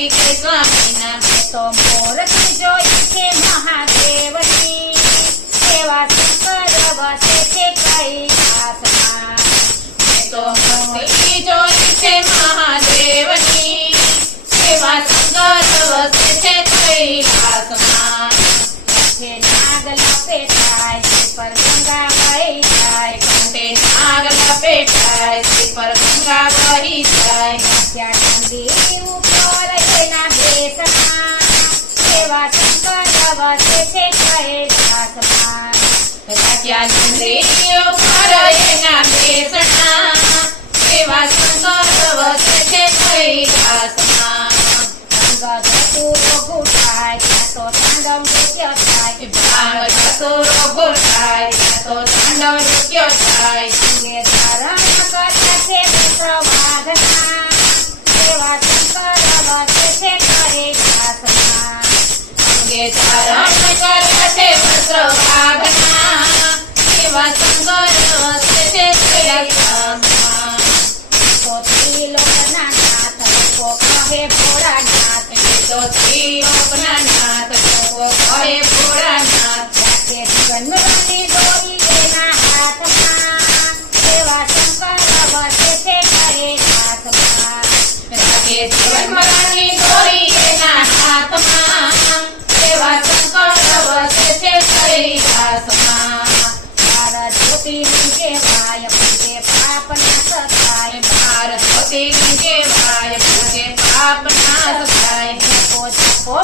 જોઈ કે સ્વામીના તો મૂર્તિ જોઈ છે મહાદેવની સેવા શંકર વસે છે કૈલાસમાં તો મૂર્તિ જોઈ છે મહાદેવની સેવા શંકર વસે છે કૈલાસમાં છે નાગ લપેટાય છે પર ગંગા વહી જાય કંઠે નાગ લપેટાય શ્રી પર ગંગા વહી જાય ત્યાં ઠંડી ઉપર એના બેસમાં સેવા શંકર વસે છે કૈલાસમાં રાખ્યા ચંદ્રી ઉપર એના બેસણા સેવા શંકર વસે છે કૈલાસમાં ભાંગ ધતુરો ઘૂંટાય ત્યાં તો તાંડવ નૃત્ય થાય ભાંગ ધતુરો ઘૂંટાય ત્યાં તો તાંડવ નૃત્ય થાય અંગે ધારણ કર્યા છે પ્રવાદના સેવા શંકર વસે છે કૈલાસમાં અંગે ધારણ કર્યા છે વસ્ત્રવાઘના સેવા શંકર વસે છે કૈલાસમાં તો ત્રિલોકના નાથ લોકો કહે ભોળાનાથ તો ત્રિલોકના નાથ લોકો કહે ભોળાનાથ રાખે જીવનની દોરી એના હાથમાં સેવા શંકર વસે છે કૈલાસમાં રાખે જીવન મરણની દોરી એના હાથમાં સેવા શંકર વસે છે કૈલાસમાં ભારત જ્યોતિની કહેવાય પૂજે પાપ નાશ થાય ભારત જ્યોતિની કહેવાય પૂજે પાપ નાશ થાય જપો જપો